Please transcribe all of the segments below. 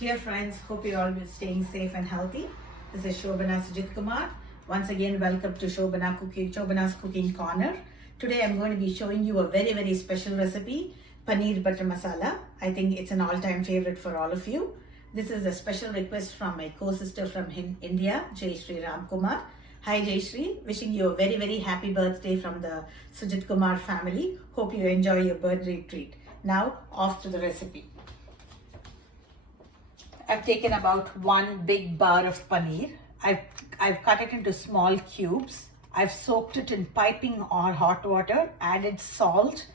Dear friends, hope you're all staying safe and healthy. This is Shobana Sujit Kumar. Once again, welcome to Shobana's Cooking Corner. Today I'm going to be showing you a very special recipe, Paneer Butter Masala. I think it's an all-time favorite for all of you. This is a special request from my co-sister from India, Jai Shri Ram Kumar. Hi Jai Shri, wishing you a very happy birthday from the Sujit Kumar family. Hope you enjoy your birthday treat. Now, off to the recipe. I've taken about one big bar of paneer. I've cut it into small cubes. I've soaked it in piping or hot water, added salt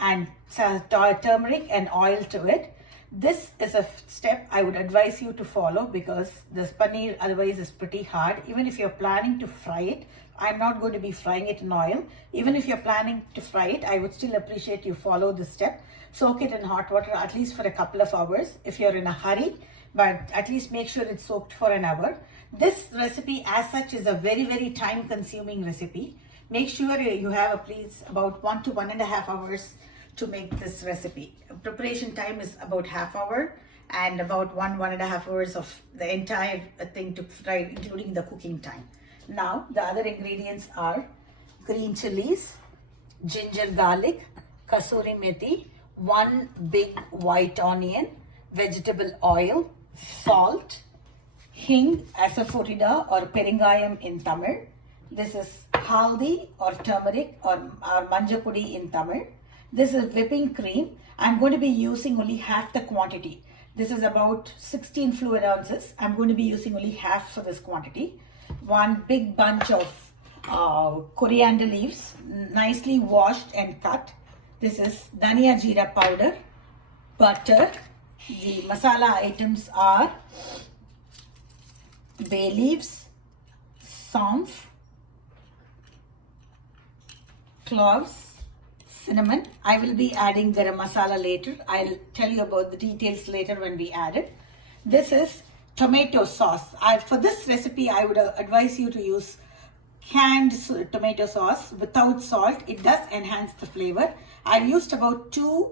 and turmeric and oil to it. This is a step I would advise you to follow because this paneer otherwise is pretty hard. Even if you're planning to fry it, I'm not going to be frying it in oil. Even if you're planning to fry it, I would still appreciate you follow this step. Soak it in hot water at least for a couple of hours if you're in a hurry, but at least make sure it's soaked for an hour. This recipe as such is a very time consuming recipe. Make sure you have at least about 1 to 1.5 hours to make this recipe. Preparation time is about half hour and about 1.5 hours of the entire thing to fry, including the cooking time. Now the other ingredients are green chilies, ginger garlic, kasuri methi, 1 big white onion, vegetable oil, salt, hing, asafoetida or peringayam in Tamil. This is haldi or turmeric or manjapudi in Tamil. This is whipping cream. I'm going to be using only half the quantity. This is about 16 fluid ounces. I'm going to be using only half for this quantity. 1 big bunch of coriander leaves, nicely washed and cut. This is dhania jeera powder, butter. The masala items are bay leaves, saunf, cloves, cinnamon. I will be adding garam masala later. I'll tell you about the details later when we add it. This is tomato sauce. For this recipe, I would advise you to use canned tomato sauce without salt. It does enhance the flavor. I've used about 2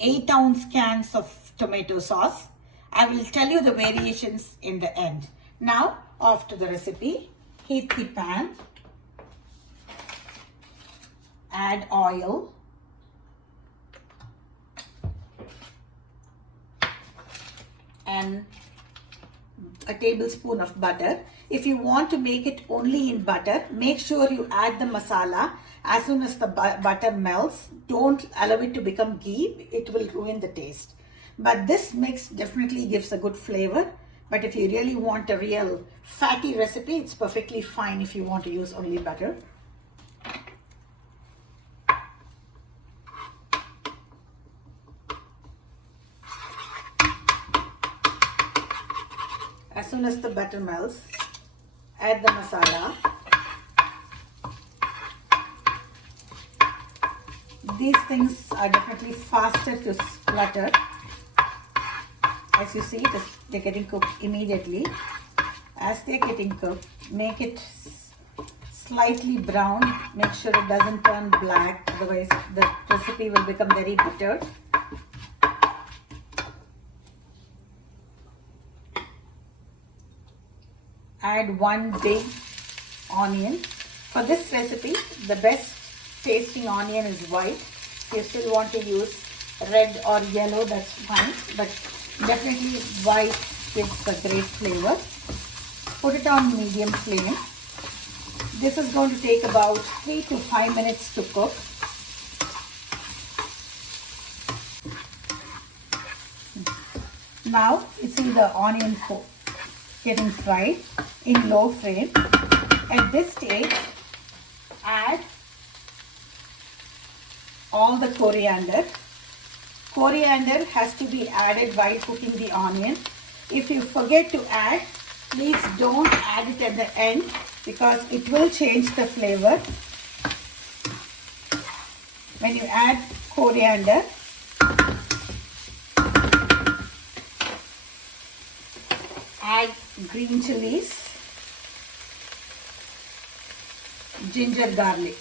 8-ounce cans of tomato sauce. I will tell you the variations in the end. Now, off to the recipe. Heat the pan. Add oil. And a tablespoon of butter. If you want to make it only in butter, make sure you add the masala as soon as the butter melts. Don't allow it to become ghee, it will ruin the taste. But this mix definitely gives a good flavor. But if you really want a real fatty recipe, it's perfectly fine if you want to use only butter. As soon as the butter melts, add the masala. These things are definitely faster to splutter. As you see, they're getting cooked immediately. As they're getting cooked, make it slightly brown. Make sure it doesn't turn black, otherwise the recipe will become very bitter. Add 1 big onion. For this recipe, the best tasting onion is white. If you still want to use red or yellow, that's fine. But definitely white gives a great flavor. Put it on medium flame. This is going to take about 3 to 5 minutes to cook. Now you see the onion getting fried in low flame. At this stage, add all the coriander. Coriander has to be added while cooking the onion. If you forget to add, please don't add it at the end because it will change the flavor. When you add coriander, add green chilies, ginger garlic.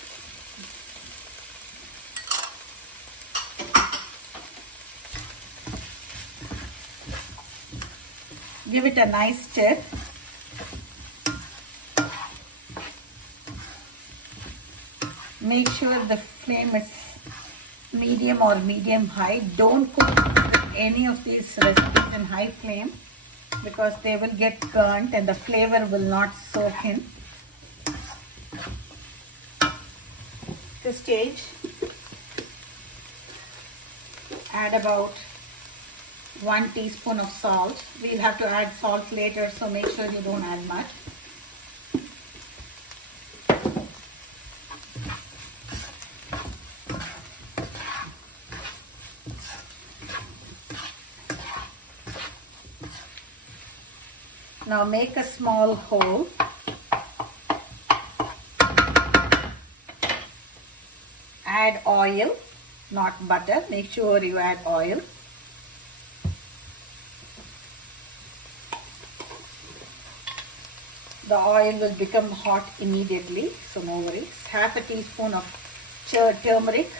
Give it a nice stir. Make sure the flame is medium or medium high. Don't cook any of these recipes in high flame because they will get burnt and the flavor will not soak in. This stage, add about 1 teaspoon of salt. We'll have to add salt later, so make sure you don't add much. Now make a small hole. Add oil, not butter. Make sure you add oil. The oil will become hot immediately, so no worries. Half a teaspoon of turmeric.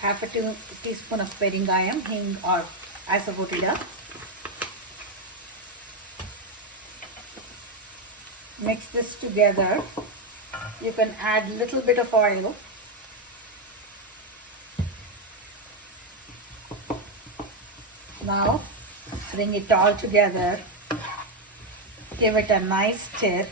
Half a teaspoon of peringayam, hing or asafoetida. Mix this together. You can add little bit of oil. Now bring it all together. Give it a nice stir.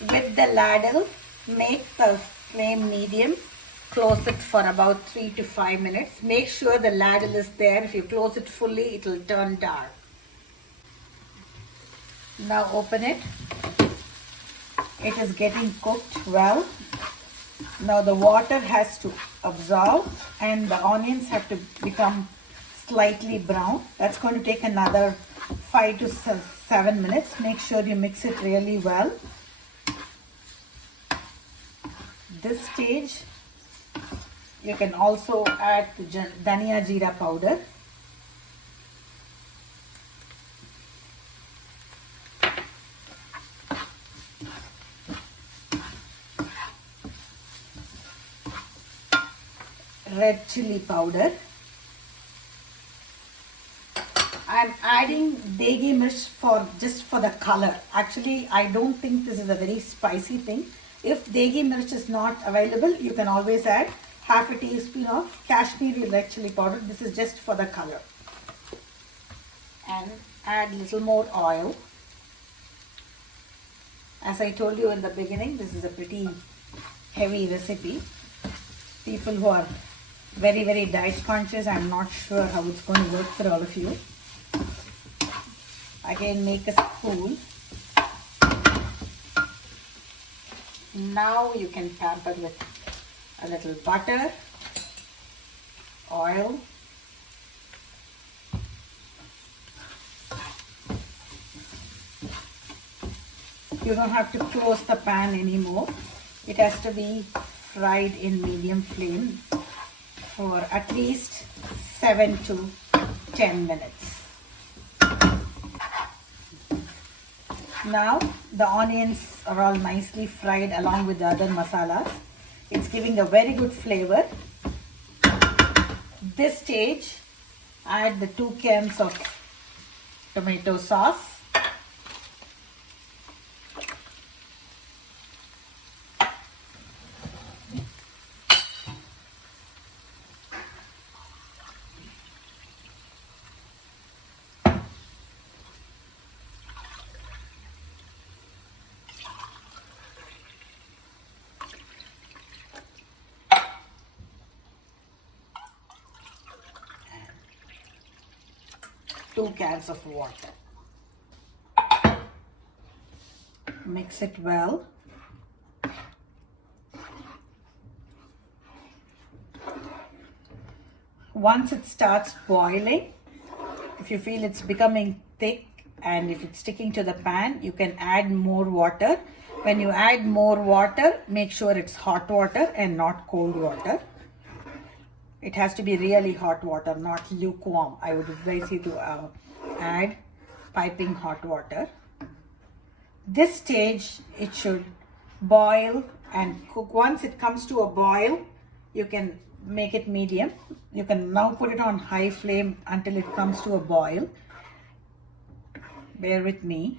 With the ladle, make the flame medium. Close it for about 3 to 5 minutes. Make sure the ladle is there. If you close it fully, it will turn dark. Now open it. It is getting cooked well. Now the water has to absorb and the onions have to become slightly brown. That's going to take another 5 to 7 minutes. Make sure you mix it really well. This stage, you can also add dhania jeera powder. Red chili powder. I'm adding degi mirch just for the color. Actually, I don't think this is a very spicy thing. If degi mirch is not available, you can always add half a teaspoon of Kashmiri red chili powder. This is just for the color. And add little more oil. As I told you in the beginning, this is a pretty heavy recipe. People who are very, very diet conscious, I'm not sure how it's going to work for all of you. Again, make a spoon. Now you can pamper with a little butter, oil, you don't have to close the pan anymore. It has to be fried in medium flame for at least 7 to 10 minutes. Now the onions are all nicely fried along with the other masalas. It's giving a very good flavor. This stage, add the 2 cans of tomato sauce. Two cans of water. Mix it well. Once it starts boiling, if you feel it's becoming thick and if it's sticking to the pan, you can add more water. When you add more water, make sure it's hot water and not cold water. It has to be really hot water, not lukewarm. I would advise you to add piping hot water. This stage it should boil and cook. Once it comes to a boil, you can make it medium. You can now put it on high flame until it comes to a boil. Bear with me.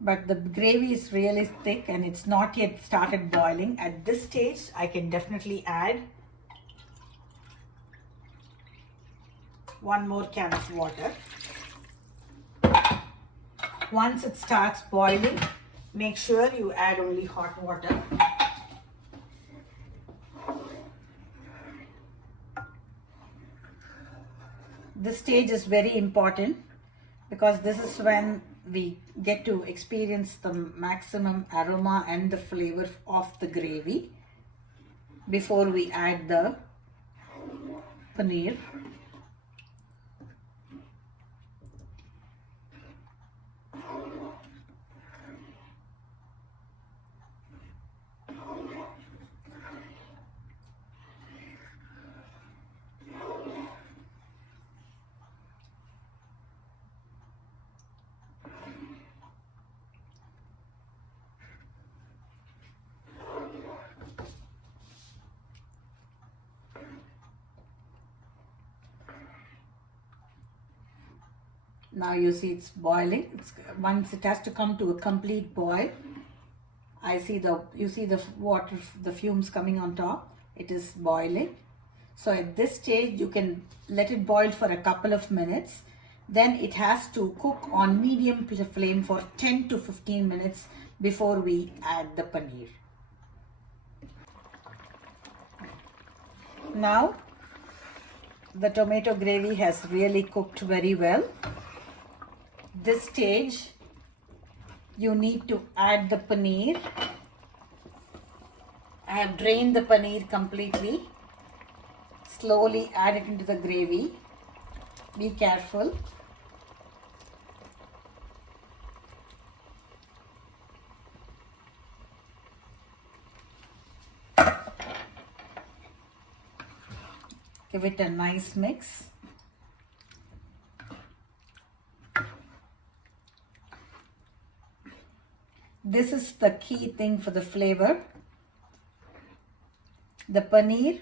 But the gravy is really thick and it's not yet started boiling. At this stage, I can definitely add 1 more can of water. Once it starts boiling, make sure you add only hot water. This stage is very important because this is when we get to experience the maximum aroma and the flavor of the gravy before we add the paneer. Now you see it's boiling. Once it has to come to a complete boil, you see the water, the fumes coming on top. It is boiling. So at this stage, you can let it boil for a couple of minutes. Then it has to cook on medium flame for 10 to 15 minutes before we add the paneer. Now the tomato gravy has really cooked very well. This stage, you need to add the paneer. I have drained the paneer completely. Slowly add it into the gravy. Be careful. Give it a nice mix. This is the key thing for the flavor. The paneer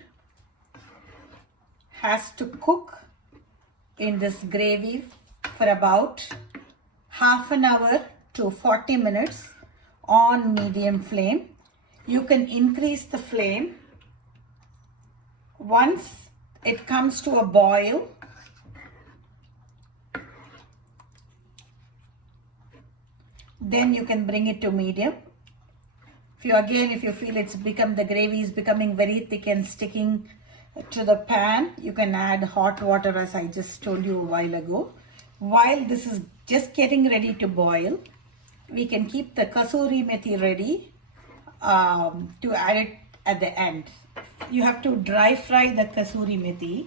has to cook in this gravy for about half an hour to 40 minutes on medium flame. You can increase the flame once it comes to a boil. Then you can bring it to medium. If you feel the gravy is becoming very thick and sticking to the pan, you can add hot water, as I just told you a while ago. While this is just getting ready to boil, we can keep the kasuri methi ready to add it at the end. You have to dry fry the kasuri methi.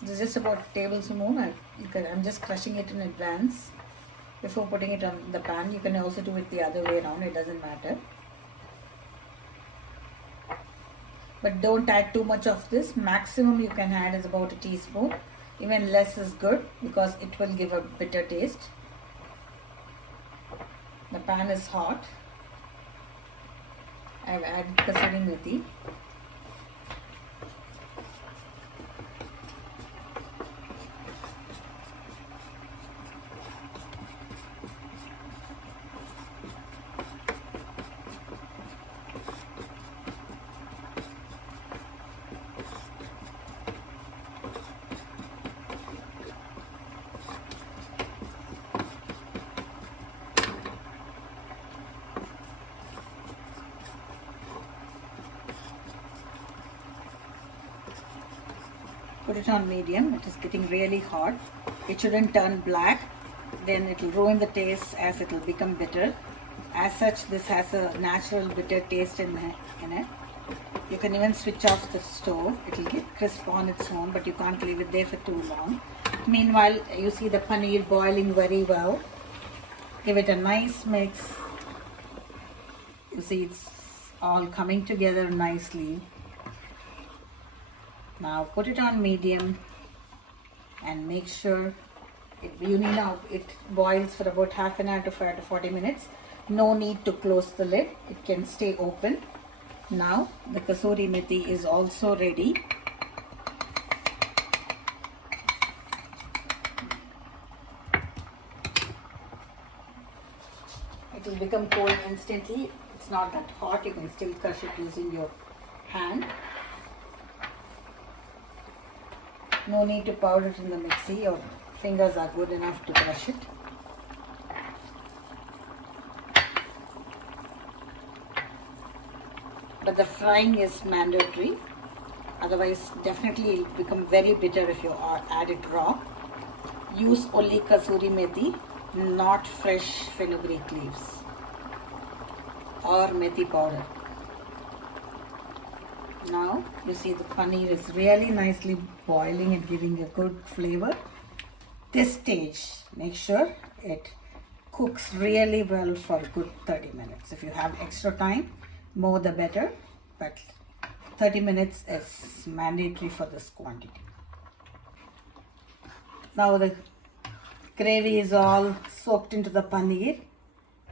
This is just about a tablespoon. I'm just crushing it in advance before putting it on the pan. You can also do it the other way around, it doesn't matter. But don't add too much of this. Maximum you can add is about a teaspoon. Even less is good because it will give a bitter taste. The pan is hot. I've added kasuri methi. Put it on medium. It is getting really hot. It shouldn't turn black. Then it will ruin the taste as it will become bitter. As such, this has a natural bitter taste in it. You can even switch off the stove. It will get crisp on its own, but you can't leave it there for too long. Meanwhile, you see the paneer boiling very well. Give it a nice mix. You see it's all coming together nicely. Now put it on medium and make sure it boils for about half an hour to 40 minutes. No need to close the lid. It can stay open. Now the kasuri methi is also ready. It will become cold instantly. It's not that hot. You can still crush it using your hand. No need to powder it in the mixie. Your fingers are good enough to crush it. But the frying is mandatory. Otherwise, definitely it will become very bitter if you add it raw. Use only kasuri methi, not fresh fenugreek leaves or methi powder. Now you see the paneer is really nicely boiling and giving a good flavor. This stage, make sure it cooks really well for a good 30 minutes. If you have extra time, more the better, but 30 minutes is mandatory for this quantity. Now the gravy is all soaked into the paneer.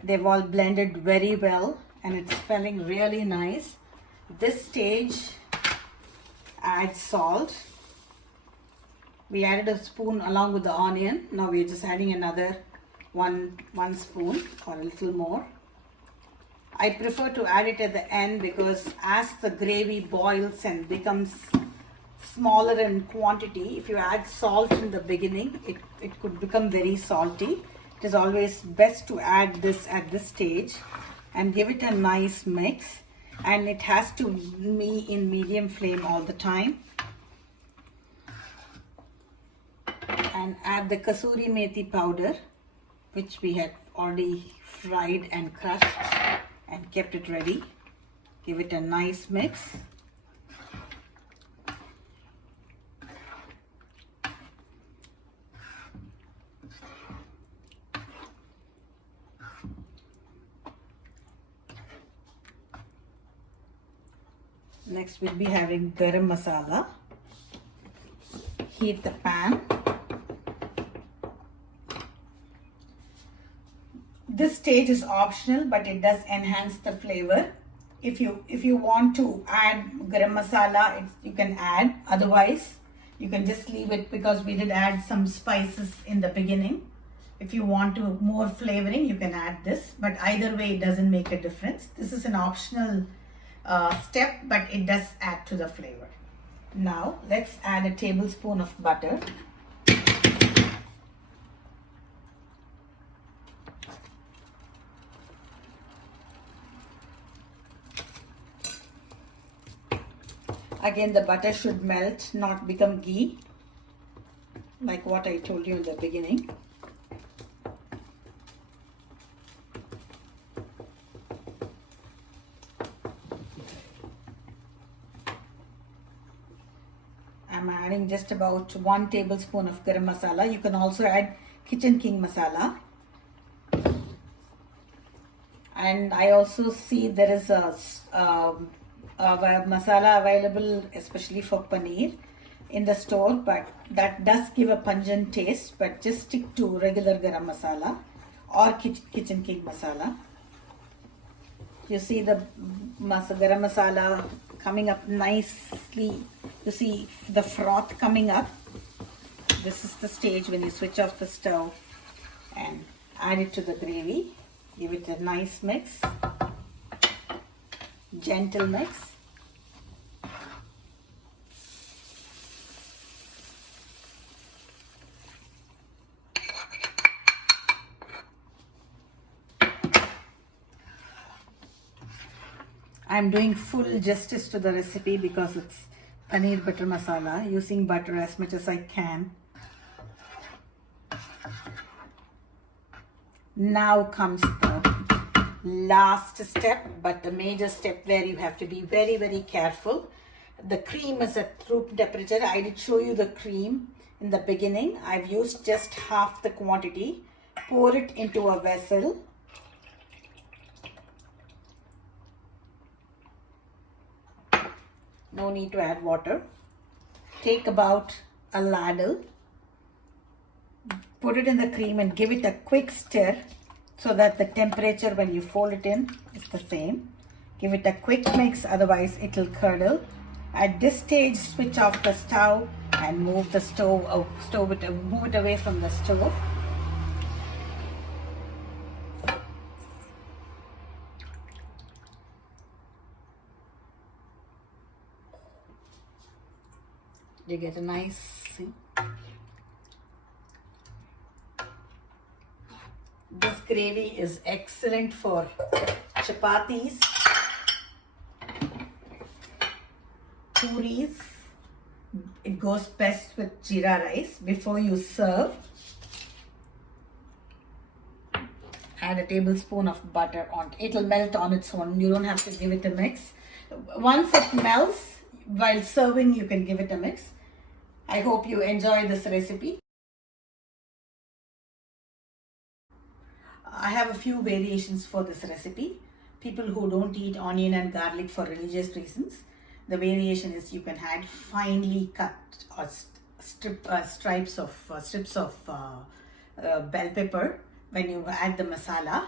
They've all blended very well and it's smelling really nice. This stage, add salt. We added a spoon along with the onion. Now we're just adding another one spoon or a little more. I prefer to add it at the end because as the gravy boils and becomes smaller in quantity, if you add salt in the beginning, it could become very salty. It is always best to add this at this stage and give it a nice mix. And it has to be in medium flame all the time. And add the kasuri methi powder, which we had already fried and crushed and kept it ready. Give it a nice mix. Next we'll be having garam masala. Heat the pan. This stage is optional, but it does enhance the flavor. If you want to add garam masala, you can add. Otherwise, you can just leave it because we did add some spices in the beginning. If you want to more flavoring, you can add this. But either way, it doesn't make a difference. This is an optional step, but it does add to the flavor. Now, let's add a tablespoon of butter. Again, the butter should melt, not become ghee, like what I told you in the beginning. I'm adding just about 1 tablespoon of garam masala. You can also add kitchen king masala. And I also see there is a masala available especially for paneer in the store, but that does give a pungent taste, but just stick to regular garam masala or kitchen king masala. You see the garam masala coming up nicely. You see the froth coming up. This is the stage when you switch off the stove and add it to the gravy. Give it a nice mix. Gentle mix. I'm doing full justice to the recipe because it's paneer butter masala, using butter as much as I can. Now comes the last step, but the major step where you have to be very, very careful. The cream is at room temperature. I did show you the cream in the beginning. I've used just half the quantity. Pour it into a vessel. No need to add water. Take about a ladle. Put it in the cream and give it a quick stir so that the temperature when you fold it in is the same. Give it a quick mix, otherwise it will curdle. At this stage, switch off the stove and move the move it away from the stove. You get a nice. This gravy is excellent for chapatis, puris. It goes best with jeera rice. Before you serve, add a tablespoon of butter on. It will melt on its own. You don't have to give it a mix. Once it melts, while serving, you can give it a mix. I hope you enjoy this recipe. I have a few variations for this recipe. People who don't eat onion and garlic for religious reasons, the variation is you can add finely cut or strips of bell pepper when you add the masala.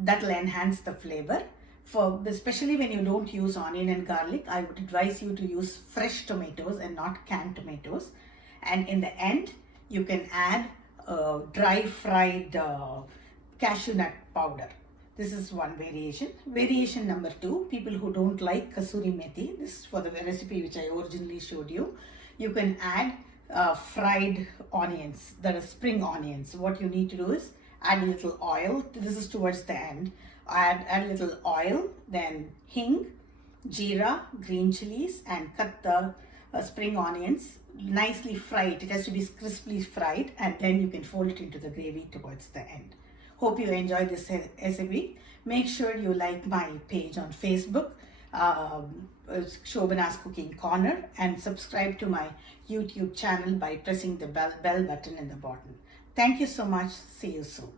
That will enhance the flavor. Especially when you don't use onion and garlic, I would advise you to use fresh tomatoes and not canned tomatoes. And in the end, you can add dry fried cashew nut powder. This is one variation. Variation number 2, people who don't like kasuri methi, this is for the recipe which I originally showed you. You can add fried onions, that is spring onions. What you need to do is add a little oil. This is towards the end. Add a little oil, then hing, jeera, green chilies, and cut the spring onions. Nicely fried. It has to be crisply fried, and then you can fold it into the gravy towards the end. Hope you enjoy this recipe. Make sure you like my page on Facebook, Shobana's Cooking Corner, and subscribe to my YouTube channel by pressing the bell button in the bottom. Thank you so much. See you soon.